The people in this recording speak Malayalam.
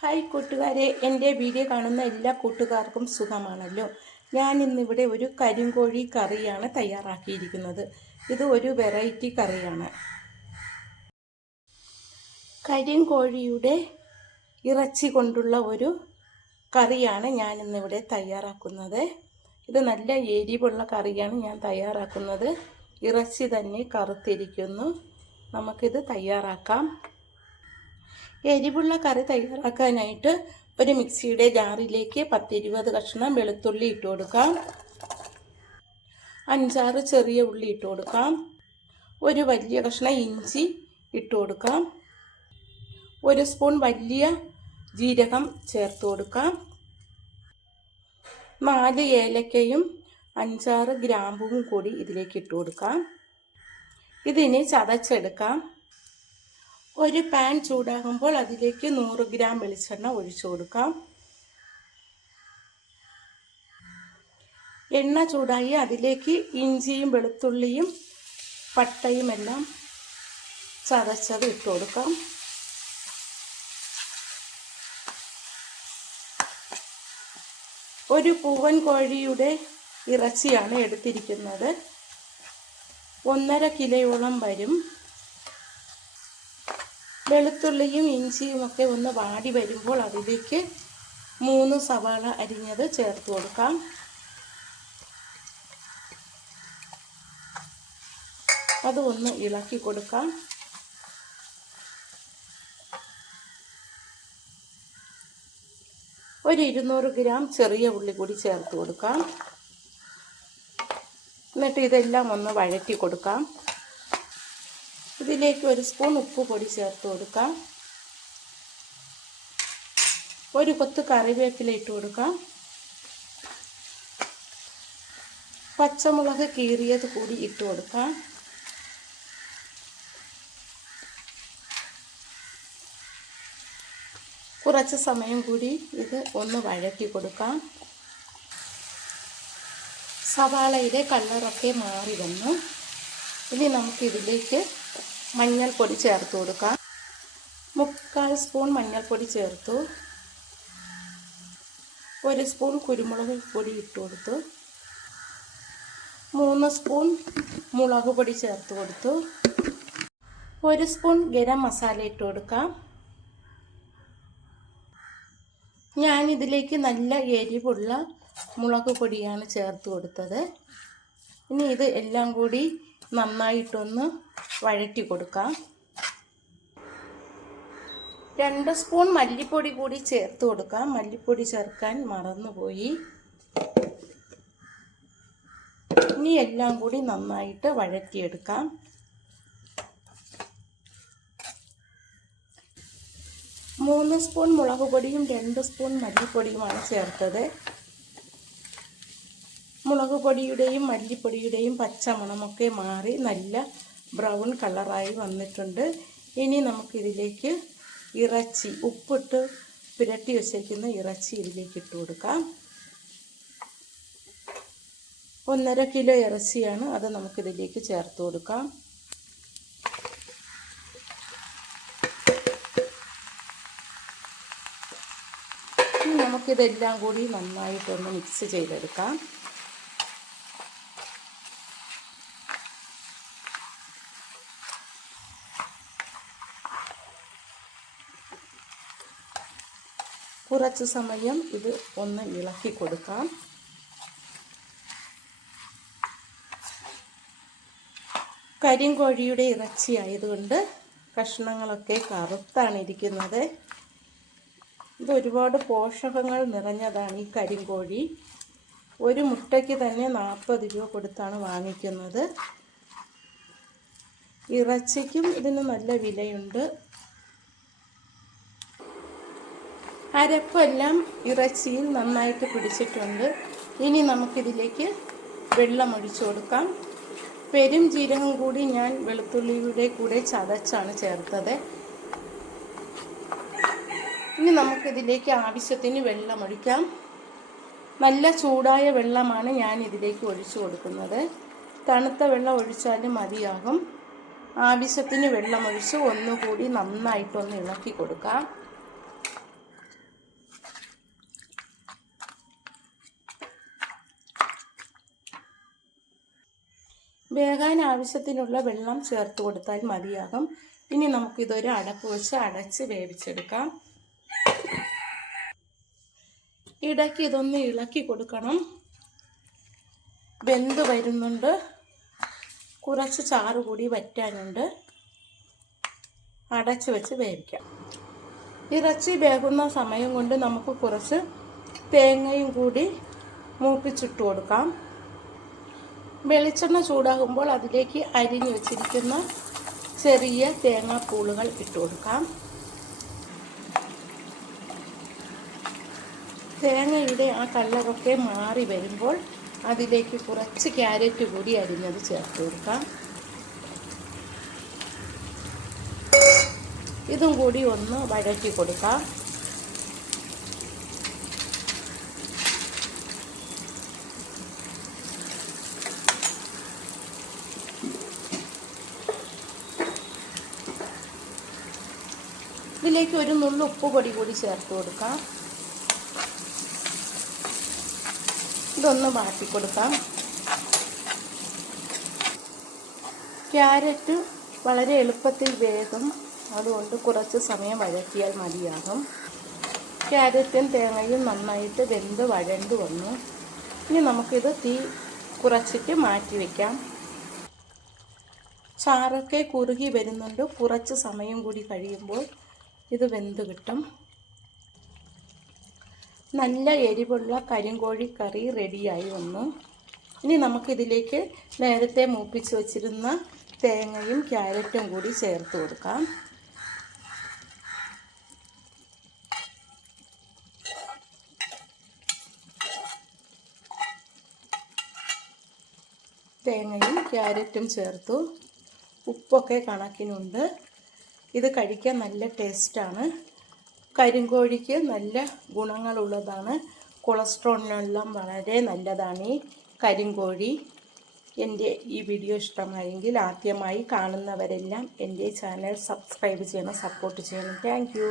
ഹായ് കൂട്ടുകാരെ എന്റെ വീഡിയോ കാണുന്ന എല്ലാ കൂട്ടുകാർക്കും സുഖമാണല്ലോ. ഞാൻ ഇന്നിവിടെ ഒരു കരിങ്കോഴി കറിയാണ് തയ്യാറാക്കിയിരിക്കുന്നത്. ഇത് ഒരു വെറൈറ്റി കറിയാണ്. കരിങ്കോഴിയുടെ ഇറച്ചി കൊണ്ടുള്ള ഒരു കറിയാണ് ഞാൻ ഇന്നിവിടെ തയ്യാറാക്കുന്നത്. ഇത് നല്ല എരിവുള്ള കറിയാണ് ഞാൻ തയ്യാറാക്കുന്നത്. ഇറച്ചി തന്നെ കറുത്തിരിക്കുന്നു. നമുക്കിത് തയ്യാറാക്കാം. എരിവുള്ള കറി തയ്യാറാക്കാനായിട്ട് ഒരു മിക്സിയുടെ ജാറിലേക്ക് പത്തിരുപത് കഷ്ണം വെളുത്തുള്ളി ഇട്ട് കൊടുക്കാം. അഞ്ചാറ് ചെറിയ ഉള്ളി ഇട്ട് കൊടുക്കാം. ഒരു വലിയ കഷ്ണം ഇഞ്ചി ഇട്ട് കൊടുക്കാം. ഒരു സ്പൂൺ വലിയ ജീരകം ചേർത്ത് കൊടുക്കാം. നാല് ഏലക്കയും അഞ്ചാറ് ഗ്രാമ്പുവും കൂടി ഇതിലേക്ക് ഇട്ട് കൊടുക്കാം. ഇതിനെ ചതച്ചെടുക്കാം. ഒരു പാൻ ചൂടാകുമ്പോൾ അതിലേക്ക് നൂറ് ഗ്രാം വെളിച്ചെണ്ണ ഒഴിച്ചു കൊടുക്കാം. എണ്ണ ചൂടായി അതിലേക്ക് ഇഞ്ചിയും വെളുത്തുള്ളിയും പട്ടയും എല്ലാം ചതച്ചത് ഇട്ട് കൊടുക്കാം. ഒരു പൂവൻ കോഴിയുടെ ഇറച്ചിയാണ് എടുത്തിരിക്കുന്നത്. ഒന്നര കിലോയോളം വരും. വെളുത്തുള്ളിയും ഇഞ്ചിയും ഒക്കെ ഒന്ന് വാടി വരുമ്പോൾ അതിലേക്ക് മൂന്ന് സവാള അരിഞ്ഞത് ചേർത്ത് കൊടുക്കാം. അത് ഒന്ന് ഇളക്കി കൊടുക്കാം. ഒരു ഇരുന്നൂറ് ഗ്രാം ചെറിയ ഉള്ളി കൂടി ചേർത്ത് കൊടുക്കാം. എന്നിട്ട് ഇതെല്ലാം ഒന്ന് വഴറ്റി കൊടുക്കാം. ഇതിലേക്ക് ഒരു സ്പൂൺ ഉപ്പ് പൊടി ചേർത്ത് കൊടുക്കാം. ഒരു കൊത്ത് കറിവേപ്പില ഇട്ട് കൊടുക്കാം. പച്ചമുളക് കീറിയത് കൂടി ഇട്ട് കൊടുക്കാം. കുറച്ച് സമയം കൂടി ഇത് ഒന്ന് വഴറ്റി കൊടുക്കാം. സവാളയുടെ കളറൊക്കെ മാറി വന്നു. ഇനി നമുക്കിതിലേക്ക് മഞ്ഞൾപ്പൊടി ചേർത്ത് കൊടുക്കാം. മുക്കാൽ സ്പൂൺ മഞ്ഞൾപ്പൊടി ചേർത്തു. ഒരു സ്പൂൺ കുരുമുളക് പൊടി ഇട്ട് കൊടുത്തു. മൂന്ന് സ്പൂൺ മുളക് പൊടി ചേർത്ത് കൊടുത്തു. ഒരു സ്പൂൺ ഗരം മസാല ഇട്ട് കൊടുക്കാം. ഞാനിതിലേക്ക് നല്ല എരിവുള്ള മുളക് പൊടിയാണ് ചേർത്ത് കൊടുത്തത്. ഇനി ഇത് എല്ലാം കൂടി നന്നായിട്ടൊന്ന് വഴറ്റി കൊടുക്കാം. രണ്ട് സ്പൂൺ മല്ലിപ്പൊടി കൂടി ചേർത്ത് കൊടുക്കാം. മല്ലിപ്പൊടി ചേർക്കാൻ മറന്നുപോയി. ഇനി എല്ലാം കൂടി നന്നായിട്ട് വഴറ്റിയെടുക്കാം. മൂന്ന് സ്പൂൺ മുളക് പൊടിയും രണ്ട് സ്പൂൺ മല്ലിപ്പൊടിയുമാണ് ചേർത്തത്. മുളക് പൊടിയുടെയും മല്ലിപ്പൊടിയുടെയും പച്ചമണമൊക്കെ മാറി നല്ല ബ്രൗൺ കളറായി വന്നിട്ടുണ്ട്. ഇനി നമുക്കിതിലേക്ക് ഇറച്ചി ഉപ്പിട്ട് പുരട്ടി വച്ചിരിക്കുന്ന ഇറച്ചി ഇതിലേക്ക് ഇട്ട് കൊടുക്കാം. ഒന്നര കിലോ ഇറച്ചിയാണ് അത് നമുക്കിതിലേക്ക് ചേർത്ത് കൊടുക്കാം. നമുക്കിതെല്ലാം കൂടി നന്നായിട്ടൊന്ന് മിക്സ് ചെയ്തെടുക്കാം. കുറച്ച് സമയം ഇത് ഒന്ന് ഇളക്കി കൊടുക്കാം. കരിങ്കോഴിയുടെ ഇറച്ചി ആയതുകൊണ്ട് കഷ്ണങ്ങളൊക്കെ കറുത്താണ് ഇരിക്കുന്നത്. ഇത് ഒരുപാട് പോഷകങ്ങൾ നിറഞ്ഞതാണ് ഈ കരിങ്കോഴി ഒരു മുട്ടയ്ക്ക് തന്നെ നാൽപ്പത് രൂപ കൊടുത്താണ് വാങ്ങിക്കുന്നത്. ഇറച്ചിക്കും ഇതിന് നല്ല വിലയുണ്ട്. അരപ്പെല്ലാം ഇറച്ചിയിൽ നന്നായിട്ട് പിടിച്ചിട്ടുണ്ട്. ഇനി നമുക്കിതിലേക്ക് വെള്ളം ഒഴിച്ചു കൊടുക്കാം. പെരും ജീരകം കൂടി ഞാൻ വെളുത്തുള്ളിയുടെ കൂടെ ചതച്ചാണ് ചേർത്തത്. ഇനി നമുക്കിതിലേക്ക് ആവശ്യത്തിന് വെള്ളം ഒഴിക്കാം. നല്ല ചൂടായ വെള്ളമാണ് ഞാൻ ഇതിലേക്ക് ഒഴിച്ചു കൊടുക്കുന്നത്. തണുത്ത വെള്ളം ഒഴിച്ചാലും മതിയാകും. ആവശ്യത്തിന് വെള്ളമൊഴിച്ച് ഒന്നുകൂടി നന്നായിട്ടൊന്ന് ഇളക്കി കൊടുക്കാം. വേകാൻ ആവശ്യത്തിനുള്ള വെള്ളം ചേർത്ത് കൊടുത്താൽ മതിയാകും. ഇനി നമുക്കിതൊരു അടപ്പ് വെച്ച് അടച്ച് വേവിച്ചെടുക്കാം. ഇടയ്ക്ക് ഇതൊന്ന് ഇളക്കി കൊടുക്കണം. വെന്ത് വരുന്നുണ്ട്. കുറച്ച് ചാറ് കൂടി വറ്റാനുണ്ട്. അടച്ച് വെച്ച് വേവിക്കാം. ഇറച്ചി വേകുന്ന സമയം കൊണ്ട് നമുക്ക് കുറച്ച് തേങ്ങയും കൂടി മൂപ്പിച്ചിട്ട് കൊടുക്കാം. വെളിച്ചെണ്ണ ചൂടാകുമ്പോൾ അതിലേക്ക് അരിഞ്ഞു വെച്ചിരിക്കുന്ന ചെറിയ തേങ്ങാപ്പൂളുകൾ ഇട്ട് കൊടുക്കാം. തേങ്ങയുടെ ആ കളറൊക്കെ മാറി വരുമ്പോൾ അതിലേക്ക് കുറച്ച് ക്യാരറ്റ് കൂടി അരിഞ്ഞത് ചേർത്ത് കൊടുക്കാം. ഇതും കൂടി ഒന്ന് വഴറ്റി കൊടുക്കാം. ഇതിലേക്ക് ഒരു നുള്ളു ഉപ്പ് പൊടി കൂടി ചേർത്ത് കൊടുക്കാം. ഇതൊന്ന് വാട്ടി കൊടുക്കാം. ക്യാരറ്റ് വളരെ എളുപ്പത്തിൽ വേഗം അതുകൊണ്ട് കുറച്ച് സമയം വഴറ്റിയാൽ മതിയാകും. ക്യാരറ്റും തേങ്ങയും നന്നായിട്ട് വെന്ത് വഴണ്ട് വന്നു. ഇനി നമുക്കിത് തീ കുറച്ചിട്ട് മാറ്റി വയ്ക്കാം ചാറൊക്കെ കുറുകി വരുന്നുണ്ട്. കുറച്ച് സമയം കൂടി കഴിയുമ്പോൾ ഇത് വെന്ത് കിട്ടും. നല്ല എരിവുള്ള കരിങ്കോഴി കറി റെഡിയായി വന്നു. ഇനി നമുക്കിതിലേക്ക് നേരത്തെ മൂപ്പിച്ച് വച്ചിരുന്ന തേങ്ങയും ക്യാരറ്റും കൂടി ചേർത്ത് കൊടുക്കാം. തേങ്ങയും ക്യാരറ്റും ചേർത്തു. ഉപ്പൊക്കെ കണക്കിനുണ്ട്. ഇത് കഴിക്കാൻ നല്ല ടേസ്റ്റാണ്. കരിങ്കോഴിക്ക് നല്ല ഗുണങ്ങളുള്ളതാണ്. കൊളസ്ട്രോളിനെല്ലാം വളരെ നല്ലതാണ് ഈ കരിങ്കോഴി. എന്റെ ഈ വീഡിയോ ഇഷ്ടമായെങ്കിൽ ആദ്യമായി കാണുന്നവരെല്ലാം എന്റെ ചാനൽ സബ്സ്ക്രൈബ് ചെയ്യണം സപ്പോർട്ട് ചെയ്യണം. താങ്ക്